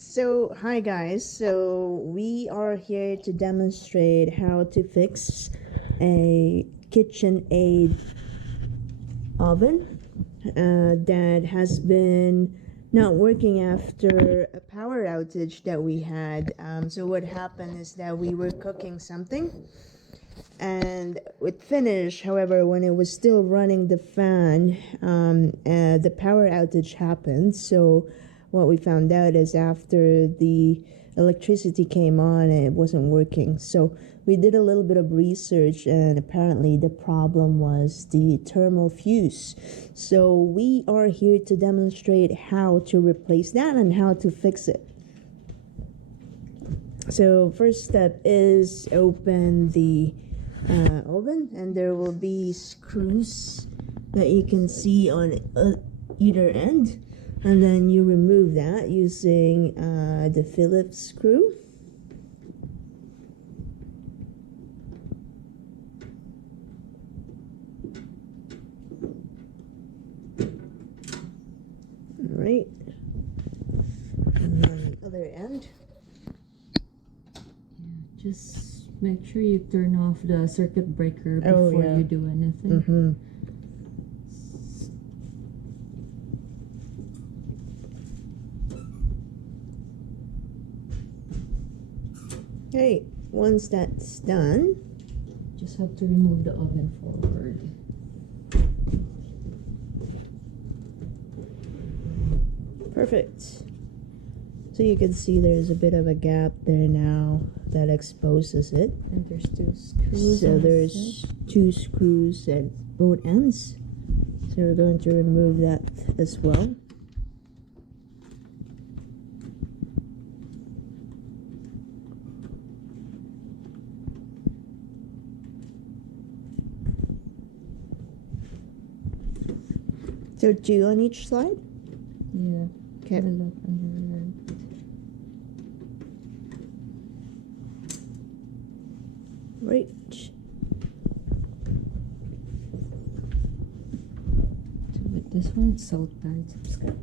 So, hi guys. So, we are here to demonstrate how to fix a KitchenAid oven that has been not working after a power outage that we had. So, what happened is that we were cooking something and it finished. However, when it was still running the fan, the power outage happened. So what we found out is after the electricity came on, it wasn't working. So we did a little bit of research, and apparently the problem was the thermal fuse. So we are here to demonstrate how to replace that and how to fix it. So first step is open the oven, and there will be screws that you can see on either end, and then you remove that using the Phillips screw. All right, and then the other end. Just make sure you turn off the circuit breaker before you do anything. Mm-hmm. Okay, once that's done, Just have to remove the oven forward. perfect. So you can see there's a bit of a gap there now that exposes it. And there's two screws. So there's two screws at both ends. So we're going to remove that as well. So two on each side? Yeah. Okay. The left and the right. Right. So with this one, it's so tight. Subscribe.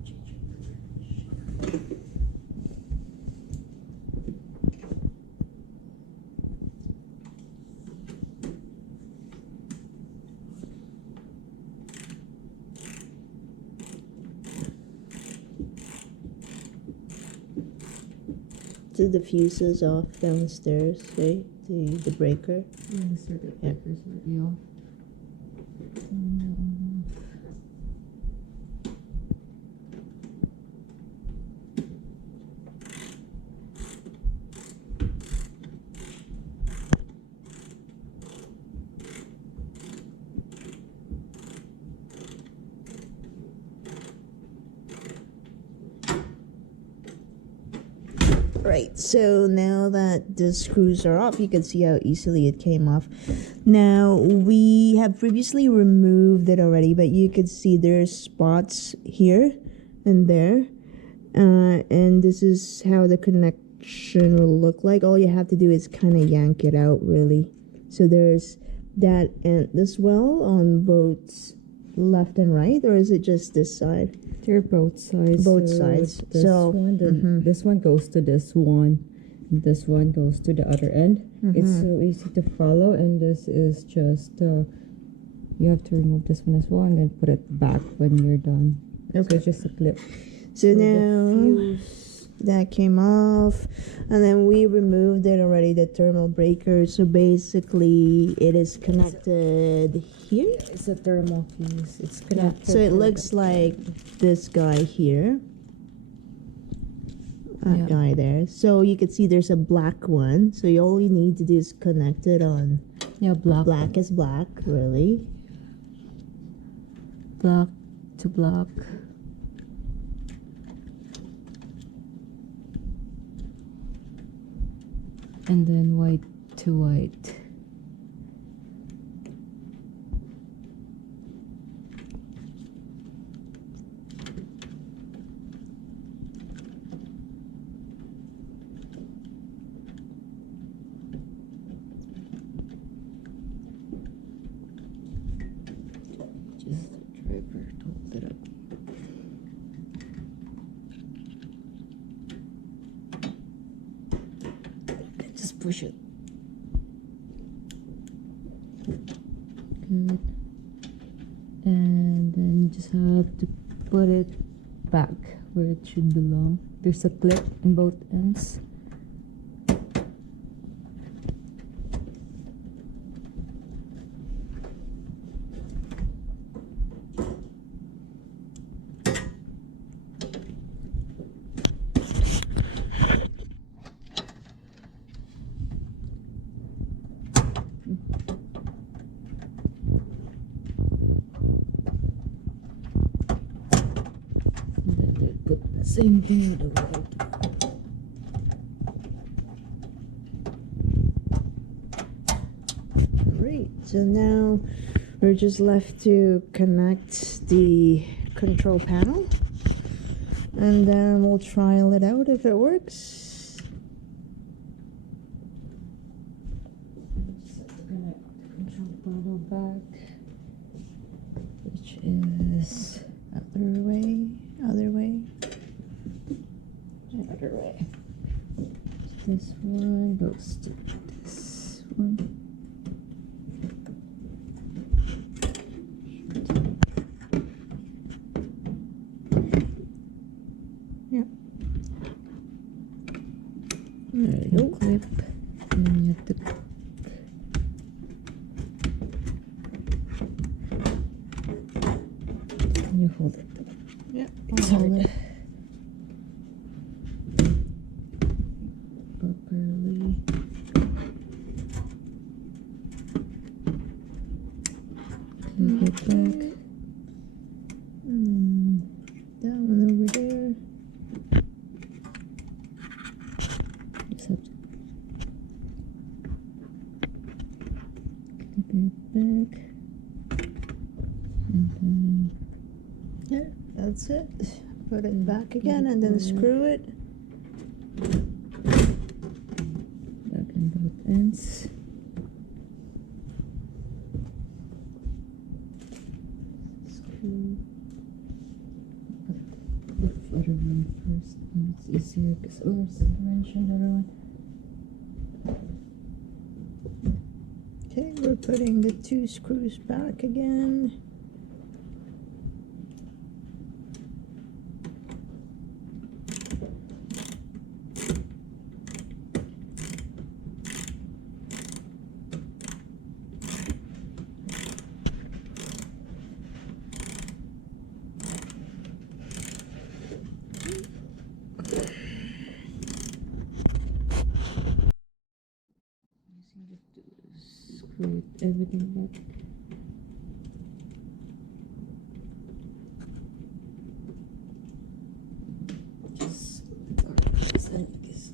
So the fuse is off downstairs, right? The breaker. Yeah, the circuit Yeah. breaker's already off. Right, so now that the screws are off, you can see how easily it came off. Now, we have previously removed it already, but you can see there's spots here and there. And this is how the connection will look like. All you have to do is kind of yank it out, really. So there's that end as well on both left and right, or is it just this side? They're both sides. Both sides. This So, one, this one goes to this one. This one goes to the other end. It's so easy to follow, and this is just you have to remove this one as well, and then put it back when you're done. Okay. So it's just a clip. So the now fuse. that came off, and then we removed it already, the thermal breaker. So basically it is connected here. It's a thermal fuse. It's connected. So it looks like this guy here, that guy there. So you can see there's a black one, so all you need to do is connect it on. Black is black, really. Black to black. And then white to white. Just the driver to hold it up. push it. Good. And then you just have to put it back where it should belong. There's a clip in both ends. And then they put the same thing on the right. Great. So now we're just left to connect the control panel, and then we'll trial it out if it works. Just have to connect the control panel back, which is Other way, other way. other way. This one goes to this one. There you go. Clip, and then you have to and you hold it. Yep. It's I'll hold hard. it. Properly. Clip it back. Down over there. Just have to clip it back. And then Yeah, that's it. Put it back again and then screw it. back in both ends. Screw. Put the other one first. And it's easier because there's a wrench on the other one. Okay, we're putting the two screws back again. Screw everything back. Just stand like this.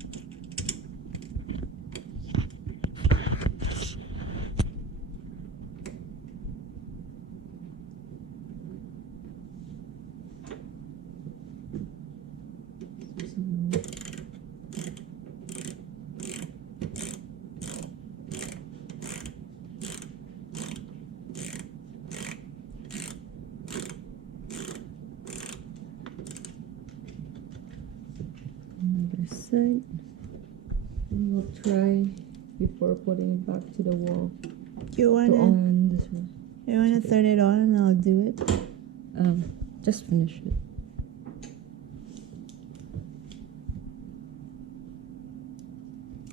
Another side. And we'll try before putting it back to the wall You to wanna on this one. turn it on and I'll do it? Just finish it.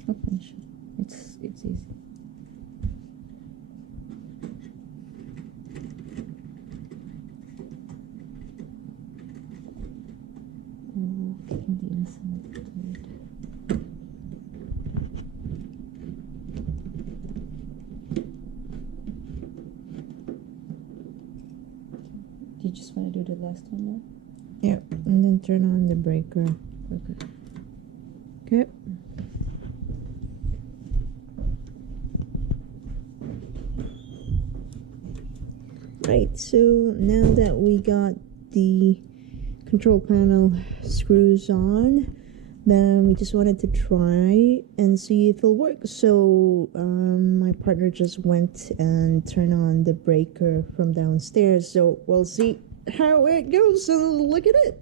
I'll finish it. It's easy. Okay, hindi na sumunod. Do you just want to do the last one now? Yep, and then turn on the breaker. Okay. Okay. Right, so now that we got the control panel screws on, then we just wanted to try and see if it'll work. So my partner just went and turned on the breaker from downstairs, so we'll see how it goes. So look at it,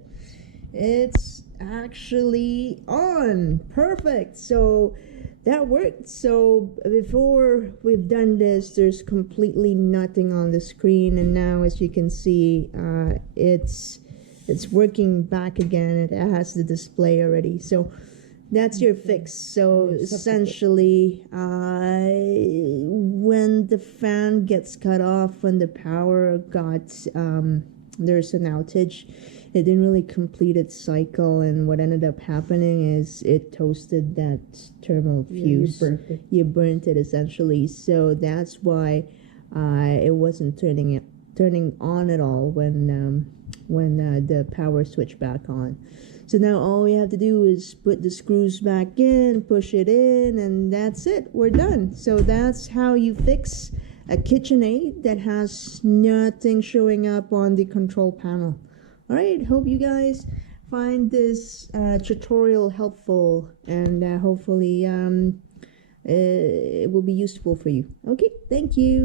it's actually on. Perfect. So that worked. So before we've done this, there's completely nothing on the screen, and now as you can see, it's working back again. It has the display already. So that's your fix. So essentially, when the fan gets cut off, when the power got there's an outage, it didn't really complete its cycle, and what ended up happening is it toasted that thermal fuse. You burnt it essentially. So that's why it wasn't turning on at all when the power switched back on. So now all we have to do is put the screws back in, push it in, and that's it. We're done. So that's how you fix a KitchenAid that has nothing showing up on the control panel. All right, hope you guys find this tutorial helpful, and hopefully it will be useful for you. Okay, thank you.